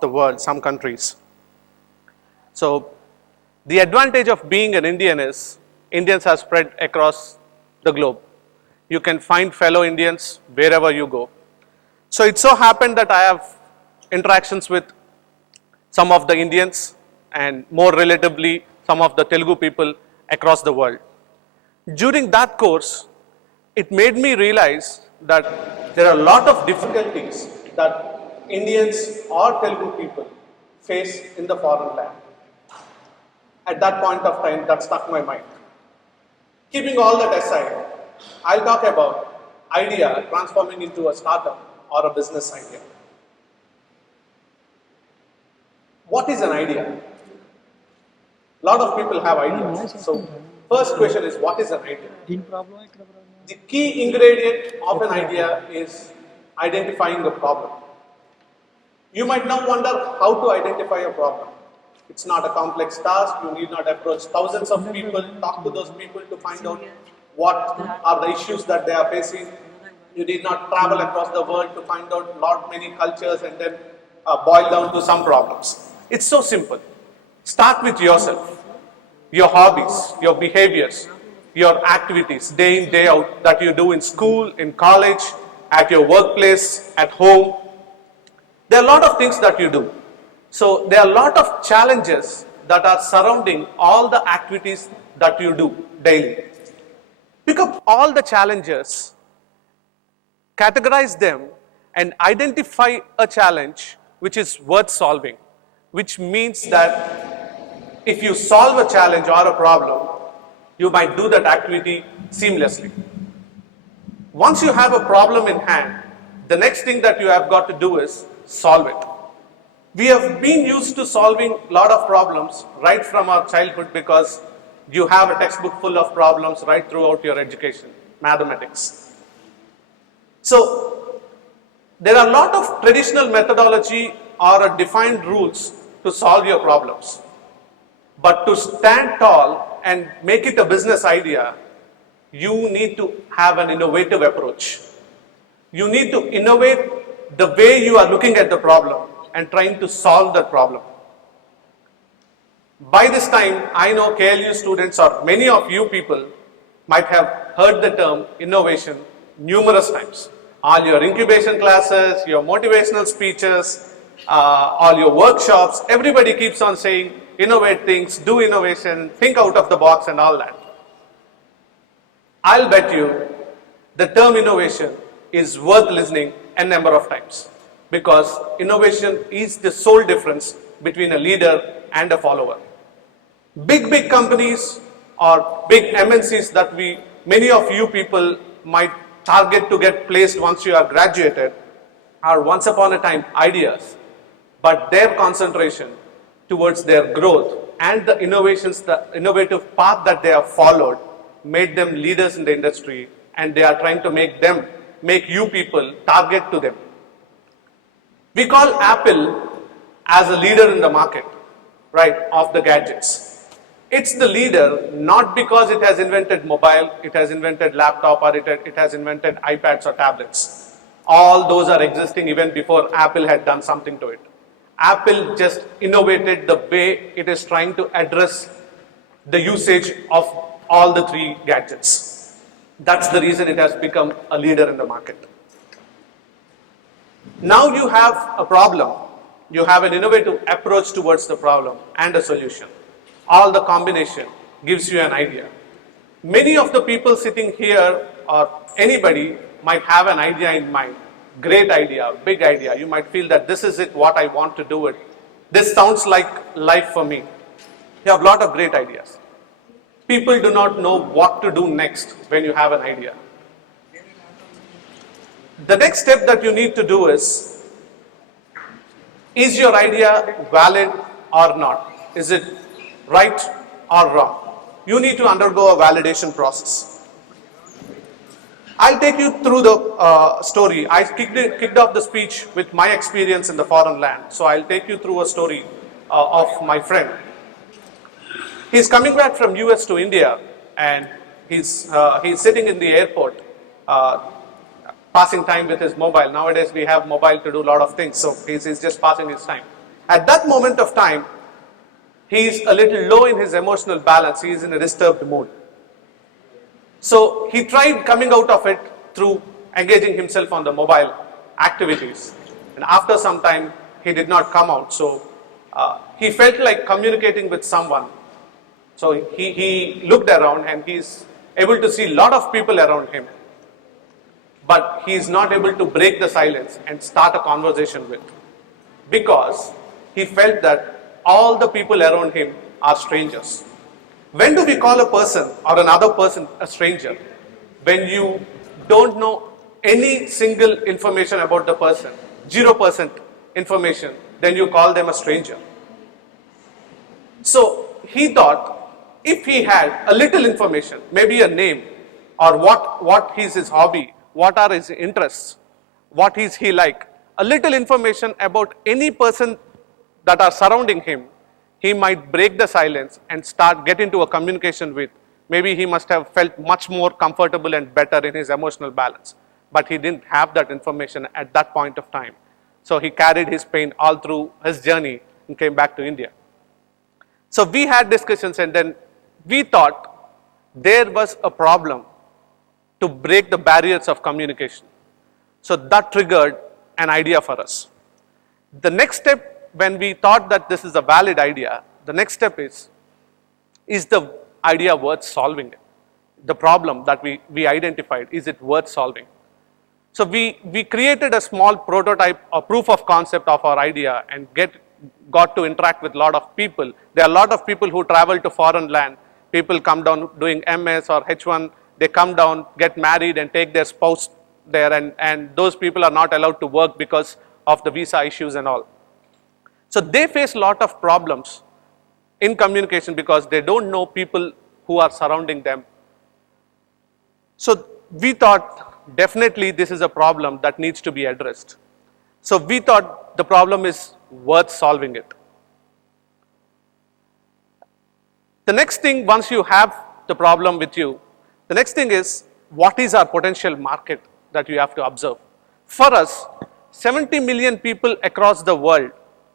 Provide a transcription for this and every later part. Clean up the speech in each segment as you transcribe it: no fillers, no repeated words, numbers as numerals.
the world, some countries. So the advantage of being an Indian is Indians are spread across the globe. You can find fellow Indians wherever you go. So it so happened that I have interactions with some of the Indians and more relatively some of the Telugu people across the world. During that course, it made me realize that there are a lot of difficulties that Indians or Telugu people face in the foreign land. At that point of time, that stuck my mind. Keeping all that aside, I'll talk about idea transforming into a startup or a business idea. What is an idea? A lot of people have ideas. So, first question is, what is an idea? The key ingredient of an idea is identifying a problem. You might now wonder how to identify a problem. It's not a complex task. You need not approach thousands of people, talk to those people to find out what are the issues that they are facing. You need not travel across the world to find out many cultures and then boil down to some problems. It's so simple. Start with yourself, your hobbies, your behaviors, your activities, day in, day out, that you do in school, in college, at your workplace, at home. There are a lot of things that you do. So there are a lot of challenges that are surrounding all the activities that you do daily. Pick up all the challenges, categorize them, and identify a challenge which is worth solving, which means that if you solve a challenge or a problem, you might do that activity seamlessly. Once you have a problem in hand, the next thing that you have got to do is solve it. We have been used to solving a lot of problems right from our childhood because you have a textbook full of problems right throughout your education, mathematics. So there are a lot of traditional methodology or defined rules to solve your problems. But to stand tall and make it a business idea, you need to have an innovative approach. You need to innovate the way you are looking at the problem and trying to solve that problem. By this time, I know KLU students or many of you people might have heard the term innovation numerous times. All your incubation classes, your motivational speeches, all your workshops, everybody keeps on saying innovate things, do innovation, think out of the box and all that. I'll bet you the term innovation is worth listening a number of times, because innovation is the sole difference between a leader and a follower. Big companies or big MNCs that many of you people might target to get placed once you are graduated are once upon a time ideas, but their concentration towards their growth and the innovations, the innovative path that they have followed made them leaders in the industry, and they are trying to make you people target to them. We call Apple as a leader in the market, right, of the gadgets. It's the leader not because it has invented mobile, it has invented laptop, or it has invented iPads or tablets. All those are existing even before Apple had done something to it. Apple just innovated the way it is trying to address the usage of all the three gadgets. That's the reason it has become a leader in the market. Now you have a problem, you have an innovative approach towards the problem and a solution. All the combination gives you an idea. Many of the people sitting here or anybody might have an idea in mind. Great idea, big idea. You might feel that this is it, what I want to do it. This sounds like life for me. You have a lot of great ideas. People do not know what to do next when you have an idea. The next step that you need to do is your idea valid or not? Is it right or wrong? You need to undergo a validation process. I'll take you through the story. I kicked off the speech with my experience in the foreign land. So I'll take you through a story of my friend. He's coming back from US to India, and he's sitting in the airport, passing time with his mobile. Nowadays we have mobile to do a lot of things, so he's just passing his time. At that moment of time, he is a little low in his emotional balance. He is in a disturbed mood. So he tried coming out of it through engaging himself on the mobile activities. And after some time, he did not come out. So he felt like communicating with someone. So he looked around and he's able to see a lot of people around him. But he is not able to break the silence and start a conversation with. Because he felt that all the people around him are strangers. When do we call a person or another person a stranger? When you don't know any single information about the person, 0% information, then you call them a stranger. So he thought if he had a little information, maybe a name or what is his hobby, what are his interests, what is he like, a little information about any person that are surrounding him, he might break the silence and get into a communication with. Maybe he must have felt much more comfortable and better in his emotional balance. But he didn't have that information at that point of time. So he carried his pain all through his journey and came back to India. So we had discussions and then we thought there was a problem to break the barriers of communication. So that triggered an idea for us. The next step, when we thought that this is a valid idea, the next step is the idea worth solving it? The problem that we identified, is it worth solving? So we created a small prototype or proof of concept of our idea and got to interact with a lot of people. There are a lot of people who travel to foreign land. People come down doing MS or H1, they come down, get married and take their spouse there, and those people are not allowed to work because of the visa issues and all. So they face a lot of problems in communication because they don't know people who are surrounding them. So we thought definitely this is a problem that needs to be addressed. So we thought the problem is worth solving it. The next thing, once you have the problem with you, the next thing is what is our potential market that you have to observe. For us, 70 million people across the world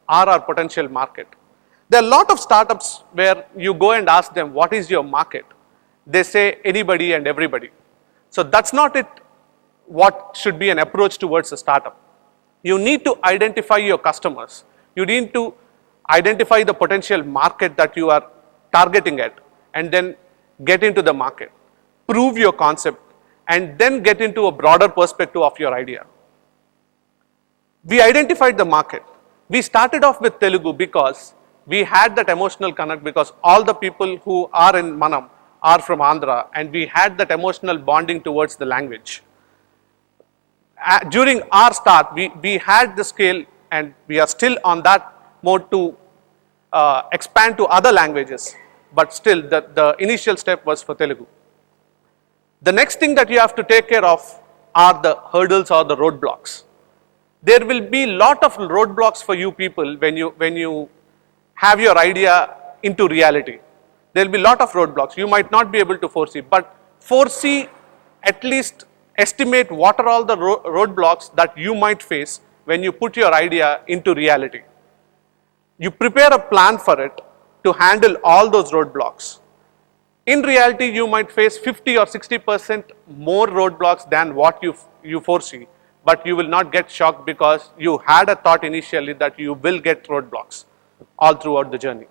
are our potential market. There are a lot of startups where you go and ask them, what is your market? They say anybody and everybody. So that's not it, what should be an approach towards a startup. You need to identify your customers. You need to identify the potential market that you are targeting at and then get into the market. Prove your concept and then get into a broader perspective of your idea. We identified the market. We started off with Telugu because we had that emotional connect because all the people who are in MANAM are from Andhra and we had that emotional bonding towards the language. During our start, we had the scale and we are still on that mode to expand to other languages, but still the initial step was for Telugu. The next thing that you have to take care of are the hurdles or the roadblocks. There will be a lot of roadblocks for you people when you have your idea into reality. There will be a lot of roadblocks. You might not be able to foresee, but foresee, at least estimate what are all the roadblocks that you might face when you put your idea into reality. You prepare a plan for it to handle all those roadblocks. In reality, you might face 50 or 60% more roadblocks than what you foresee, but you will not get shocked because you had a thought initially that you will get roadblocks all throughout the journey.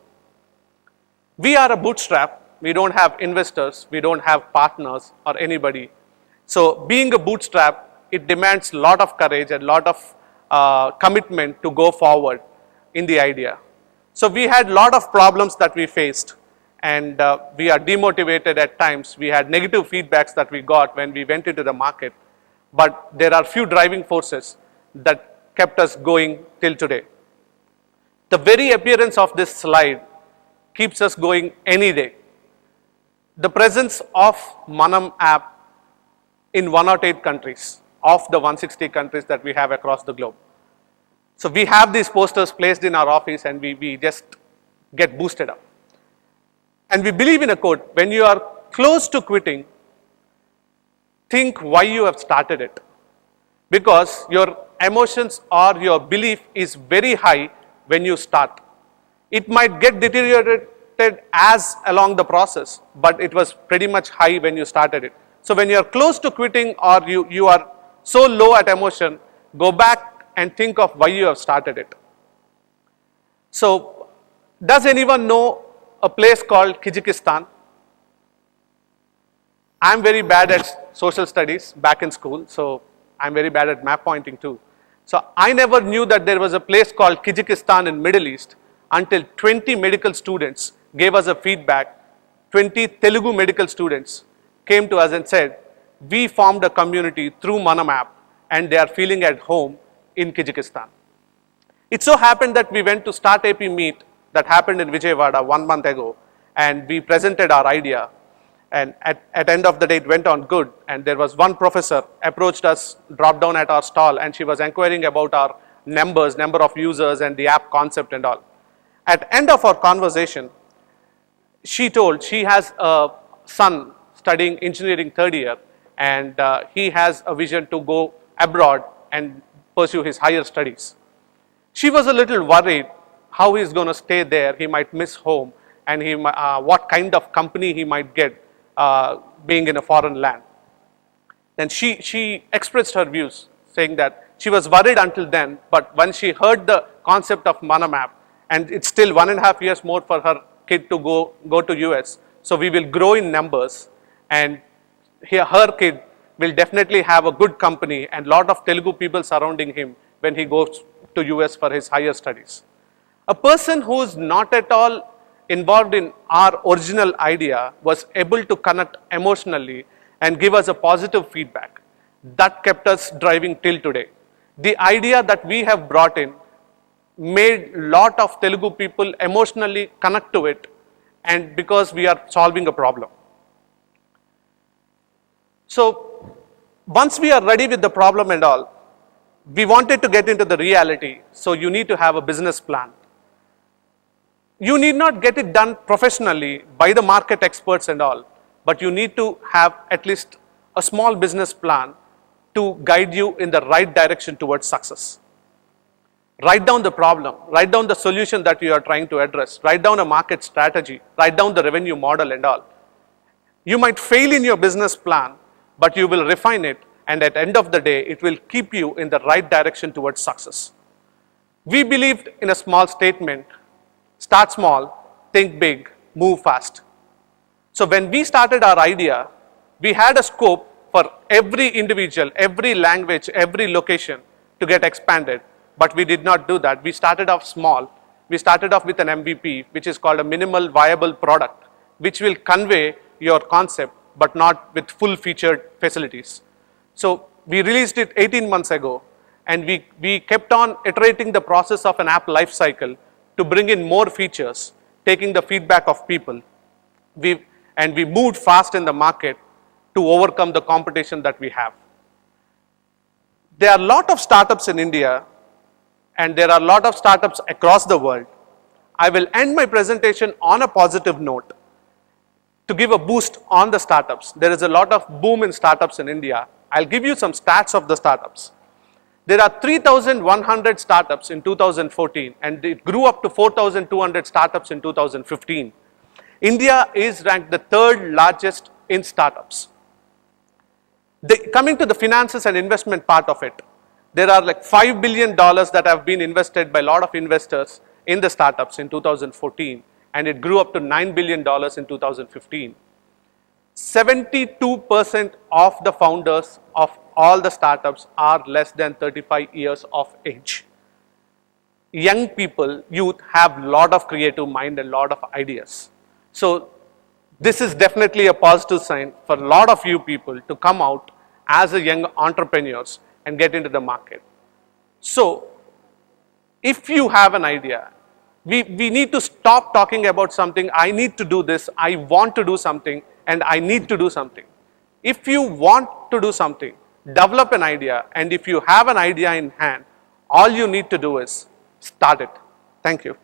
We are a bootstrap. We don't have investors. We don't have partners or anybody. So being a bootstrap, it demands a lot of courage and a lot of commitment to go forward in the idea. So we had a lot of problems that we faced and we are demotivated at times. We had negative feedbacks that we got when we went into the market. But there are few driving forces that kept us going till today. The very appearance of this slide keeps us going any day. The presence of MANAM App in 108 countries of the 160 countries that we have across the globe. So we have these posters placed in our office and we just get boosted up. And we believe in a quote, when you are close to quitting, think why you have started it. Because your emotions or your belief is very high when you start. It might get deteriorated as along the process, but it was pretty much high when you started it. So when you are close to quitting or you are so low at emotion, go back and think of why you have started it. So does anyone know a place called Kyrgyzstan? I'm very bad at social studies back in school, so I'm very bad at map pointing too. So I never knew that there was a place called Kyrgyzstan in Middle East until 20 medical students gave us a feedback. 20 Telugu medical students came to us and said, we formed a community through MANAM App and they are feeling at home in Kyrgyzstan. It so happened that we went to Start AP Meet that happened in Vijayawada 1 month ago, and we presented our idea. And at end of the day, it went on good. And there was one professor approached us, dropped down at our stall, and she was inquiring about our numbers, number of users, and the app concept and all. At end of our conversation, she told she has a son studying engineering 3rd year, and he has a vision to go abroad and pursue his higher studies. She was a little worried how he's going to stay there. He might miss home, and what kind of company he might get being in a foreign land. Then she expressed her views, saying that she was worried until then, but when she heard the concept of MANAM App, and it's still 1.5 years more for her kid to go to US, so we will grow in numbers, and her kid will definitely have a good company and lot of Telugu people surrounding him when he goes to US for his higher studies. A person who is not at all involved in our original idea was able to connect emotionally and give us a positive feedback. That kept us driving till today. The idea that we have brought in made lot of Telugu people emotionally connect to it, and because we are solving a problem. So once we are ready with the problem and all, we wanted to get into the reality, so you need to have a business plan. You need not get it done professionally by the market experts and all, but you need to have at least a small business plan to guide you in the right direction towards success. Write down the problem, write down the solution that you are trying to address, write down a market strategy, write down the revenue model and all. You might fail in your business plan, but you will refine it, and at the end of the day, it will keep you in the right direction towards success. We believed in a small statement: start small, think big, move fast. So when we started our idea, we had a scope for every individual, every language, every location to get expanded, but we did not do that. We started off small. We started off with an MVP, which is called a minimal viable product, which will convey your concept, but not with full featured facilities. So we released it 18 months ago, and we kept on iterating the process of an app lifecycle to bring in more features, taking the feedback of people. And we moved fast in the market to overcome the competition that we have. There are a lot of startups in India, and there are a lot of startups across the world. I will end my presentation on a positive note to give a boost on the startups. There is a lot of boom in startups in India. I'll give you some stats of the startups. There are 3,100 startups in 2014, and it grew up to 4,200 startups in 2015. India is ranked the 3rd largest in startups. Coming to the finances and investment part of it, there are like $5 billion that have been invested by a lot of investors in the startups in 2014, and it grew up to $9 billion in 2015. 72% of the founders of all the startups are less than 35 years of age. Young people, youth, have a lot of creative mind and a lot of ideas. So this is definitely a positive sign for a lot of you people to come out as a young entrepreneurs and get into the market. So if you have an idea, we need to stop talking about something, I need to do this, I want to do something, and I need to do something. If you want to do something, develop an idea, and if you have an idea in hand, all you need to do is start it. Thank you.